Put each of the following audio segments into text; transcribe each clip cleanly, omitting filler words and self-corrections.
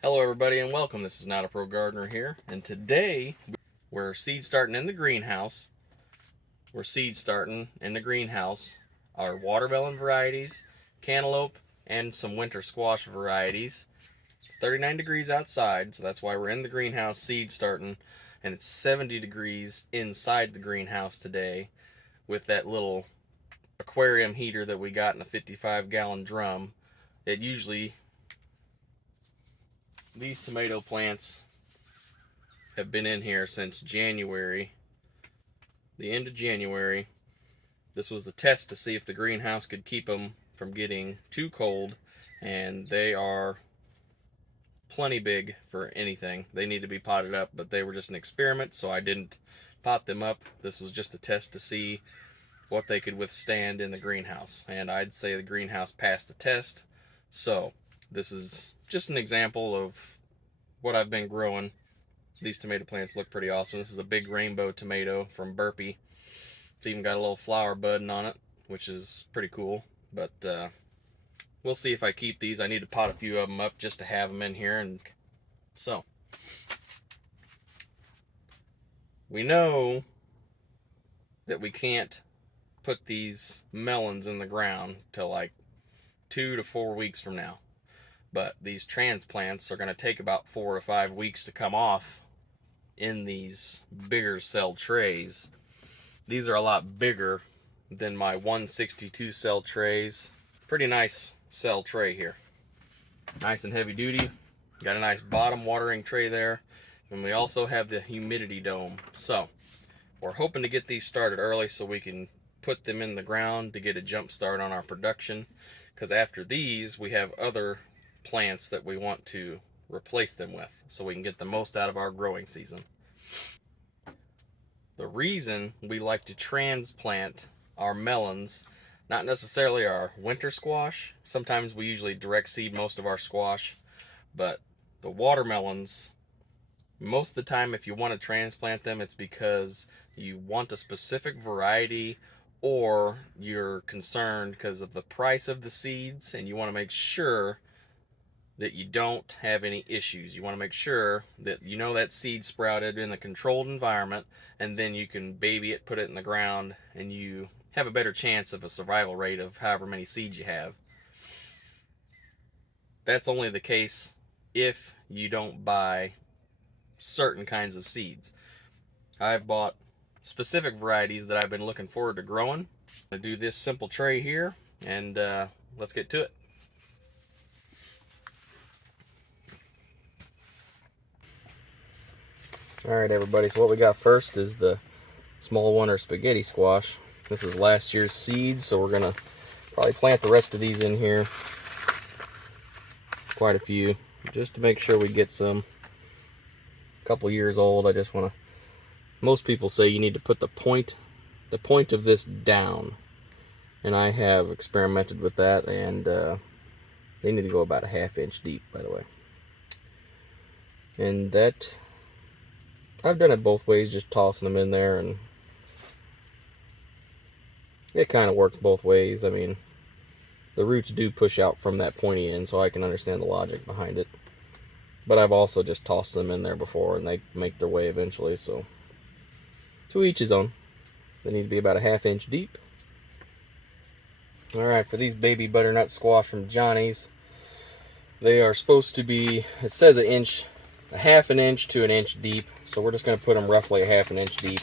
Hello everybody and welcome. This is Not a Pro Gardener here, and today we're seed starting in the greenhouse. Our watermelon varieties, cantaloupe, and some winter squash varieties. It's 39 degrees outside, so that's why we're in the greenhouse seed starting, and it's 70 degrees inside the greenhouse today with that little aquarium heater that we got in a 55-gallon drum. These tomato plants have been in here since January, the end of January. This was a test to see if the greenhouse could keep them from getting too cold, and they are plenty big for anything. They need to be potted up, but they were just an experiment, so I didn't pot them up. This was just a test to see what they could withstand in the greenhouse, and I'd say the greenhouse passed the test. So this is just an example of what I've been growing. These tomato plants look pretty awesome. This is a big rainbow tomato from Burpee. It's even got a little flower budding on it, which is pretty cool. But we'll see if I keep these. I need to pot a few of them up just to have them in here. And so we know that we can't put these melons in the ground till like 2 to 4 weeks from now. But these transplants are going to take about 4 to 5 weeks to come off in these bigger cell trays. These are a lot bigger than my 162 cell trays. Pretty nice cell tray here. Nice and heavy duty. Got a nice bottom watering tray there. And we also have the humidity dome. So we're hoping to get these started early so we can put them in the ground to get a jump start on our production. Because after these, we have other plants that we want to replace them with so we can get the most out of our growing season. The reason we like to transplant our melons, not necessarily our winter squash, sometimes we usually direct seed most of our squash, but the watermelons, most of the time if you want to transplant them, it's because you want a specific variety or you're concerned because of the price of the seeds and you want to make sure that you don't have any issues. You want to make sure that you know that seed sprouted in a controlled environment, and then you can baby it, put it in the ground, and you have a better chance of a survival rate of however many seeds you have. That's only the case if you don't buy certain kinds of seeds. I've bought specific varieties that I've been looking forward to growing. I'm going to do this simple tray here, and let's get to it. Alright everybody, so what we got first is the small one, or spaghetti squash. This is last year's seed, so we're going to probably plant the rest of these in here. Quite a few, just to make sure we get some. A couple years old. I just want to, most people say you need to put the point of this down. And I have experimented with that, and they need to go about a ½ inch deep, by the way. And that, I've done it both ways, just tossing them in there, and it kind of works both ways. I mean, the roots do push out from that pointy end, so I can understand the logic behind it. But I've also just tossed them in there before, and they make their way eventually, so to each his own. They need to be about a ½ inch deep. Alright, for these baby butternut squash from Johnny's, they are supposed to be, it says an inch, a ½ inch to an inch deep, so we're just going to put them roughly a ½ inch deep.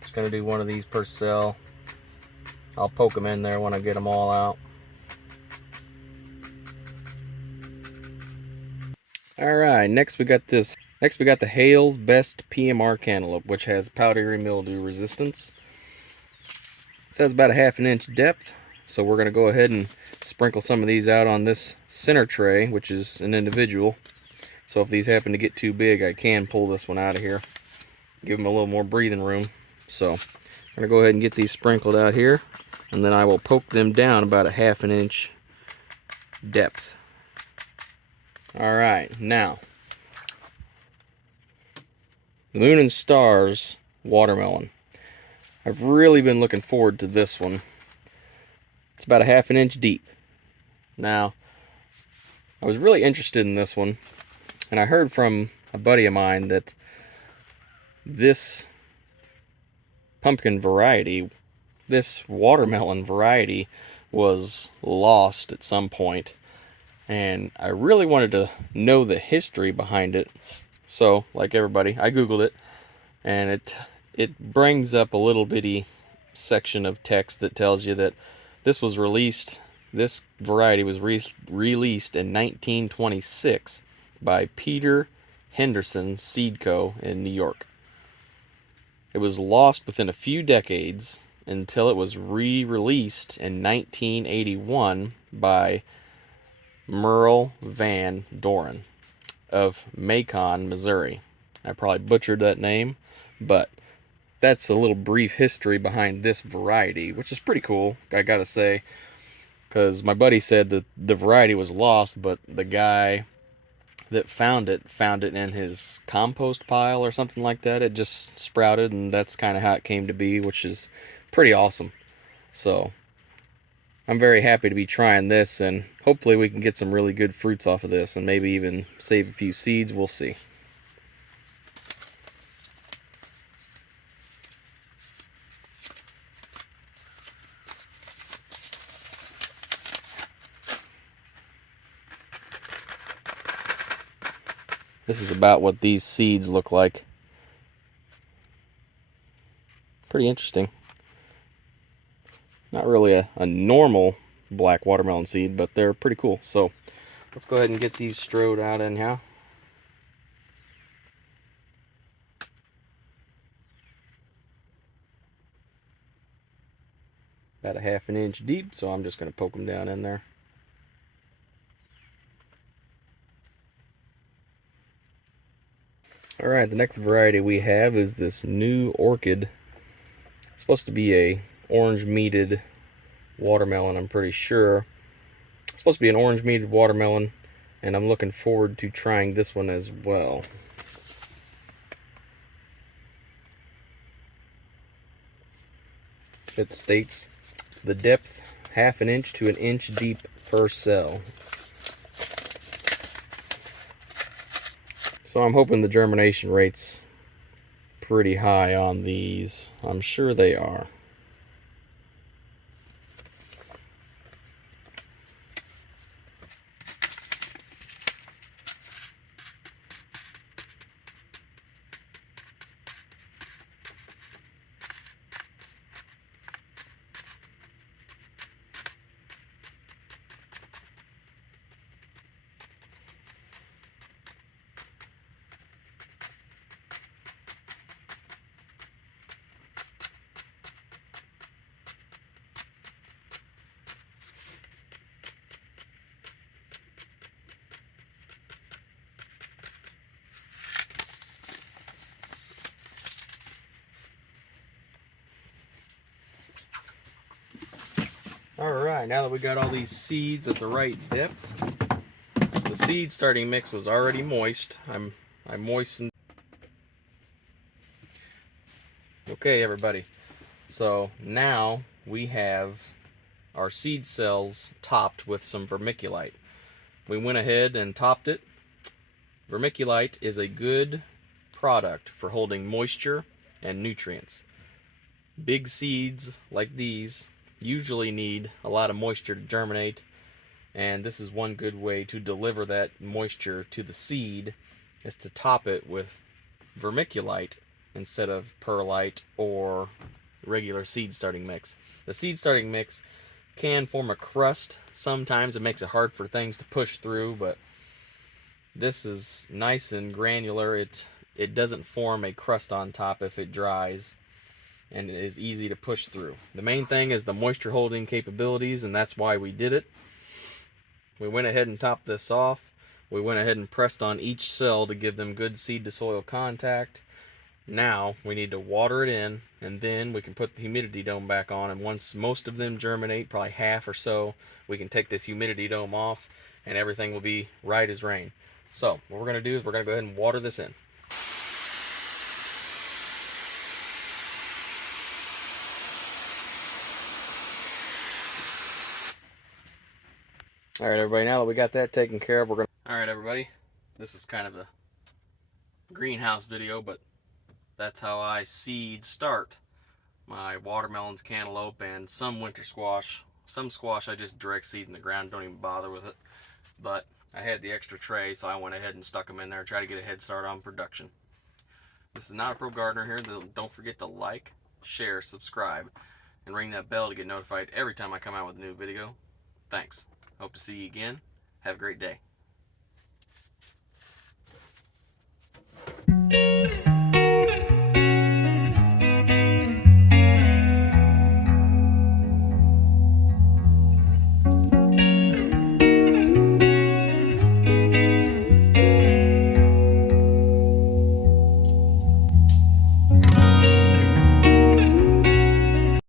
Just going to do one of these per cell. I'll poke them in there when I get them all out. Alright, next we got the Hale's Best PMR cantaloupe, which has powdery mildew resistance. It says about a ½ inch depth, so we're going to go ahead and sprinkle some of these out on this center tray, which is an individual. So if these happen to get too big, I can pull this one out of here, give them a little more breathing room. So I'm going to go ahead and get these sprinkled out here, and then I will poke them down about a ½ inch depth. Alright, now, Moon and Stars watermelon. I've really been looking forward to this one. It's about a ½ inch deep. Now, I was really interested in this one, and I heard from a buddy of mine that this pumpkin variety, this watermelon variety, was lost at some point, and I really wanted to know the history behind it. So, like everybody, I googled it, and it brings up a little bitty section of text that tells you that this variety was released in 1926 by Peter Henderson Seed Co. in New York. It was lost within a few decades until it was re-released in 1981 by Merle Van Doren of Macon, Missouri. I probably butchered that name, but that's a little brief history behind this variety, which is pretty cool, I gotta say, because my buddy said that the variety was lost, but the guy that found it in his compost pile or something like that. It just sprouted, and that's kind of how it came to be, which is pretty awesome. So I'm very happy to be trying this, and hopefully we can get some really good fruits off of this, and maybe even save a few seeds. We'll see. This is about what these seeds look like. Pretty interesting. Not really a normal black watermelon seed, but they're pretty cool. So let's go ahead and get these strode out anyhow. About a ½ inch deep, so I'm just going to poke them down in there. Alright, the next variety we have is this new Orchid. It's supposed to be a orange meated watermelon, I'm pretty sure. It's supposed to be an orange meated watermelon, and I'm looking forward to trying this one as well. It states the depth ½ inch to 1 inch deep per cell. So I'm hoping the germination rate's pretty high on these. I'm sure they are. Alright, now that we got all these seeds at the right depth, the seed starting mix was already moist. I moistened. Okay, everybody. So now we have our seed cells topped with some vermiculite. We went ahead and topped it. Vermiculite is a good product for holding moisture and nutrients. Big seeds like these usually need a lot of moisture to germinate, and this is one good way to deliver that moisture to the seed, is to top it with vermiculite instead of perlite or regular seed starting mix. The seed starting mix can form a crust. Sometimes it makes it hard for things to push through, but this is nice and granular. It doesn't form a crust on top if it dries, and it is easy to push through. The main thing is the moisture holding capabilities, and that's why we did it. We went ahead and topped this off. We went ahead and pressed on each cell to give them good seed to soil contact. Now we need to water it in, and then we can put the humidity dome back on, and once most of them germinate, probably half or so, we can take this humidity dome off and everything will be right as rain. So what we're going to do is we're going to go ahead and water this in. All right, everybody, now that we got that taken care of, we're going to... All right, everybody, this is kind of a greenhouse video, but that's how I seed start my watermelons, cantaloupe, and some winter squash. Some squash I just direct seed in the ground, don't even bother with it. But I had the extra tray, so I went ahead and stuck them in there, try to get a head start on production. This is Not a Pro Gardener here. Don't forget to like, share, subscribe, and ring that bell to get notified every time I come out with a new video. Thanks. Hope to see you again. Have a great day.